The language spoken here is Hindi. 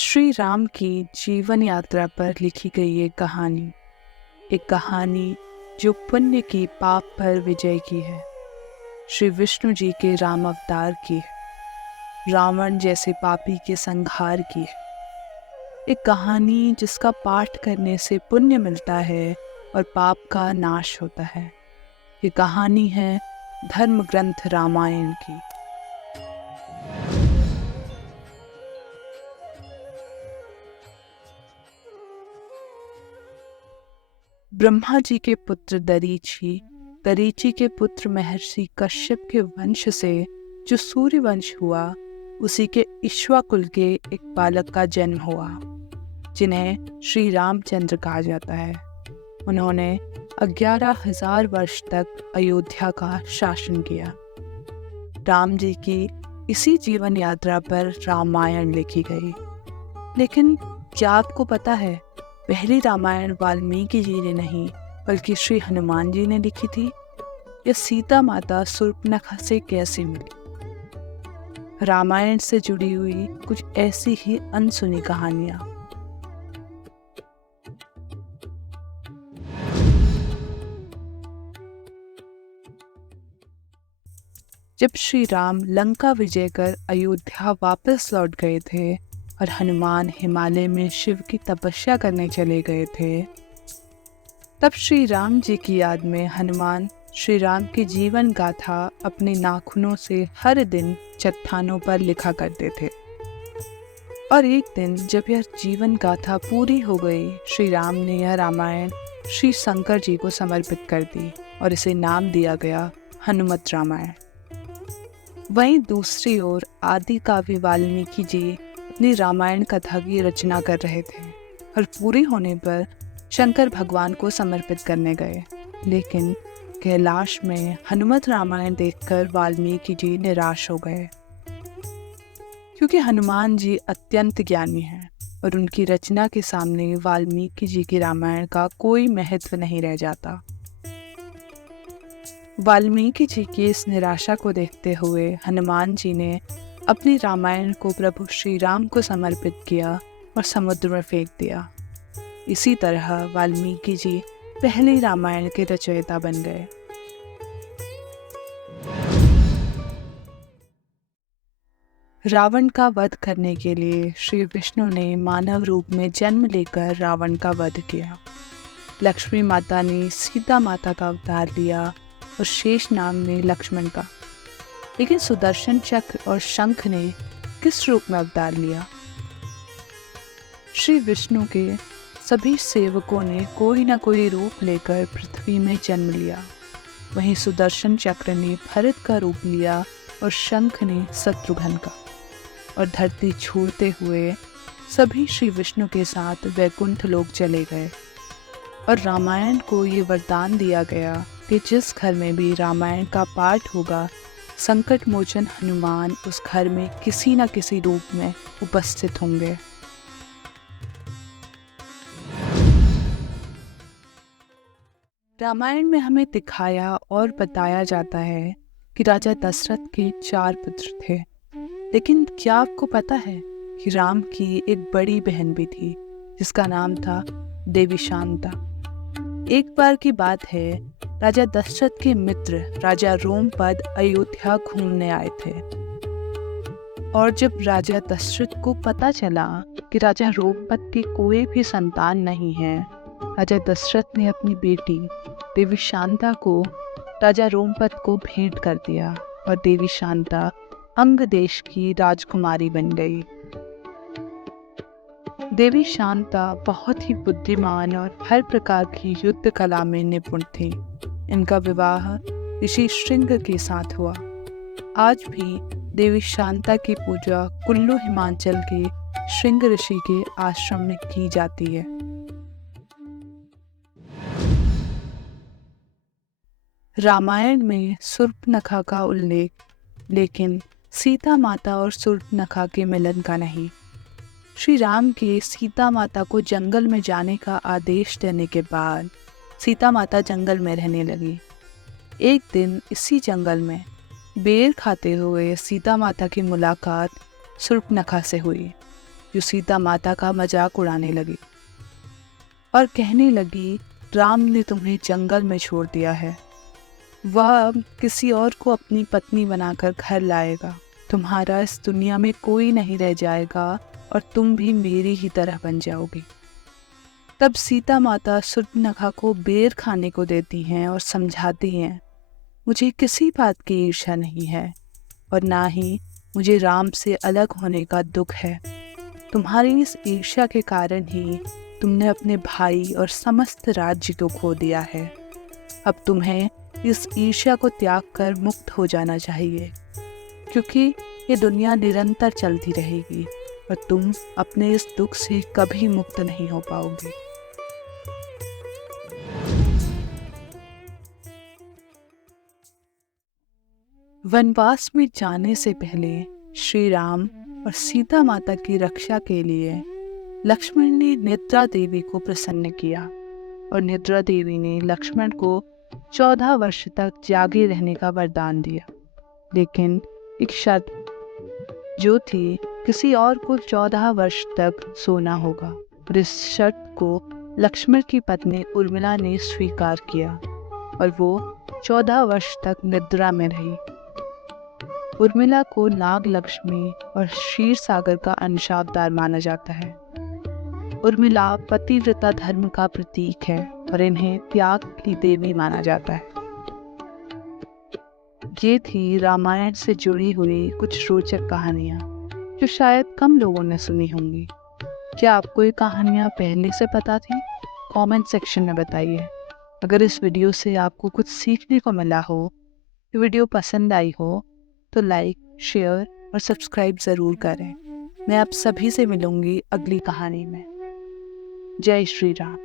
श्री राम की जीवन यात्रा पर लिखी गई एक कहानी जो पुण्य की पाप पर विजय की है। श्री विष्णु जी के राम अवतार की है, रावण जैसे पापी के संहार की है। एक कहानी जिसका पाठ करने से पुण्य मिलता है और पाप का नाश होता है। ये कहानी है धर्म ग्रंथ रामायण की। ब्रह्मा जी के पुत्र दरीची के पुत्र महर्षि कश्यप के वंश से जो सूर्य वंश हुआ, उसी के इक्ष्वाकुल के एक बालक का जन्म हुआ, जिन्हें श्री रामचंद्र कहा जाता है। उन्होंने 11,000 वर्ष तक अयोध्या का शासन किया। राम जी की इसी जीवन यात्रा पर रामायण लिखी गई। लेकिन क्या आपको पता है, पहली रामायण वाल्मीकि जी ने नहीं बल्कि श्री हनुमान जी ने लिखी थी। यह सीता माता शूर्पणखा से कैसे मिली? रामायण से जुड़ी हुई कुछ ऐसी ही अनसुनी कहानियां। जब श्री राम लंका विजय कर अयोध्या वापस लौट गए थे और हनुमान हिमालय में शिव की तपस्या करने चले गए थे, तब श्री राम जी की याद में हनुमान श्री राम की जीवन गाथा अपने नाखूनों से हर दिन चट्टानों पर लिखा करते थे। और एक दिन जब यह जीवन गाथा पूरी हो गई, श्री राम ने यह रामायण श्री शंकर जी को समर्पित कर दी और इसे नाम दिया गया हनुमत रामायण। वहीं दूसरी ओर आदि काव्य वाल्मीकि जी अपनी रामायण कथा की रचना कर रहे थे और पूरी होने पर शंकर भगवान को समर्पित करने गए। लेकिन कैलाश में हनुमत रामायण देखकर वाल्मीकि जी निराश हो गए, क्योंकि हनुमान जी अत्यंत ज्ञानी हैं और उनकी रचना के सामने वाल्मीकि जी की रामायण का कोई महत्व नहीं रह जाता। वाल्मीकि जी की इस निराशा को देखते हुए हनुमान जी ने अपनी रामायण को प्रभु श्री राम को समर्पित किया और समुद्र में फेंक दिया। इसी तरह वाल्मीकि जी पहली रामायण के रचयिता बन गए। रावण का वध करने के लिए श्री विष्णु ने मानव रूप में जन्म लेकर रावण का वध किया। लक्ष्मी माता ने सीता माता का अवतार लिया और शेष नाग ने लक्ष्मण का। लेकिन सुदर्शन चक्र और शंख ने किस रूप में अवतार लिया? श्री विष्णु के सभी सेवकों ने कोई न कोई रूप लेकर पृथ्वी में जन्म लिया। वहीं सुदर्शन चक्र ने भरत का रूप लिया और शंख ने शत्रुघ्न का। और धरती छोड़ते हुए सभी श्री विष्णु के साथ वैकुंठ लोक चले गए। और रामायण को ये वरदान दिया गया कि जिस घर में भी रामायण का पाठ होगा, संकट मोचन हनुमान उस घर में किसी न किसी रूप में उपस्थित होंगे। रामायण में हमें दिखाया और बताया जाता है कि राजा दशरथ के 4 पुत्र थे। लेकिन क्या आपको पता है कि राम की एक बड़ी बहन भी थी, जिसका नाम था देवी शांता। एक बार की बात है, राजा दशरथ के मित्र राजा रोमपद अयोध्या घूमने आए थे। और जब राजा दशरथ को पता चला कि राजा रोमपद की कोई भी संतान नहीं है, राजा दशरथ ने अपनी बेटी देवी शांता को राजा रोमपद को भेंट कर दिया और देवी शांता अंग देश की राजकुमारी बन गई। देवी शांता बहुत ही बुद्धिमान और हर प्रकार की युद्ध कला में निपुण थी। इनका विवाह ऋषि श्रृंग के साथ हुआ। आज भी देवी शांता की पूजा कुल्लू हिमाचल के श्रृंग ऋषि के आश्रम में की जाती है। रामायण में शूर्पणखा का उल्लेख, लेकिन सीता माता और शूर्पणखा के मिलन का नहीं। श्री राम के सीता माता को जंगल में जाने का आदेश देने के बाद सीता माता जंगल में रहने लगी। एक दिन इसी जंगल में बेर खाते हुए सीता माता की मुलाकात शूर्पणखा से हुई। जो सीता माता का मजाक उड़ाने लगी और कहने लगी, राम ने तुम्हें जंगल में छोड़ दिया है, वह अब किसी और को अपनी पत्नी बनाकर घर लाएगा। तुम्हारा इस दुनिया में कोई नहीं रह जाएगा और तुम भी मेरी ही तरह बन जाओगी। तब सीता माता सूर्पनखा को बेर खाने को देती हैं और समझाती हैं, मुझे किसी बात की ईर्ष्या नहीं है और ना ही मुझे राम से अलग होने का दुख है। तुम्हारी इस ईर्ष्या के कारण ही तुमने अपने भाई और समस्त राज्य को खो दिया है। अब तुम्हें इस ईर्ष्या को त्याग कर मुक्त हो जाना चाहिए, क्योंकि ये दुनिया निरंतर चलती रहेगी और तुम अपने इस दुख से कभी मुक्त नहीं हो पाओगे। वनवास में जाने से पहले श्री राम और सीता माता की रक्षा के लिए लक्ष्मण ने निद्रा देवी को प्रसन्न किया और निद्रा देवी ने लक्ष्मण को 14 वर्ष तक जागे रहने का वरदान दिया, लेकिन एक शर्त जो थी, किसी और को 14 वर्ष तक सोना होगा। और इस शर्त को लक्ष्मण की पत्नी उर्मिला ने स्वीकार किया और वो 14 वर्ष तक निद्रा में रही। उर्मिला को नाग लक्ष्मी और क्षीर सागर का अंशावतार माना जाता है। उर्मिला पतिव्रता धर्म का प्रतीक है और इन्हें त्याग की देवी माना जाता है। ये थी रामायण से जुड़ी हुई कुछ रोचक कहानियाँ जो शायद कम लोगों ने सुनी होंगी। क्या आपको ये कहानियाँ पहले से पता थी? कमेंट सेक्शन में बताइए। अगर इस वीडियो से आपको कुछ सीखने को मिला हो, वीडियो पसंद आई हो, तो लाइक, शेयर और सब्सक्राइब ज़रूर करें। मैं आप सभी से मिलूंगी अगली कहानी में। जय श्री राम।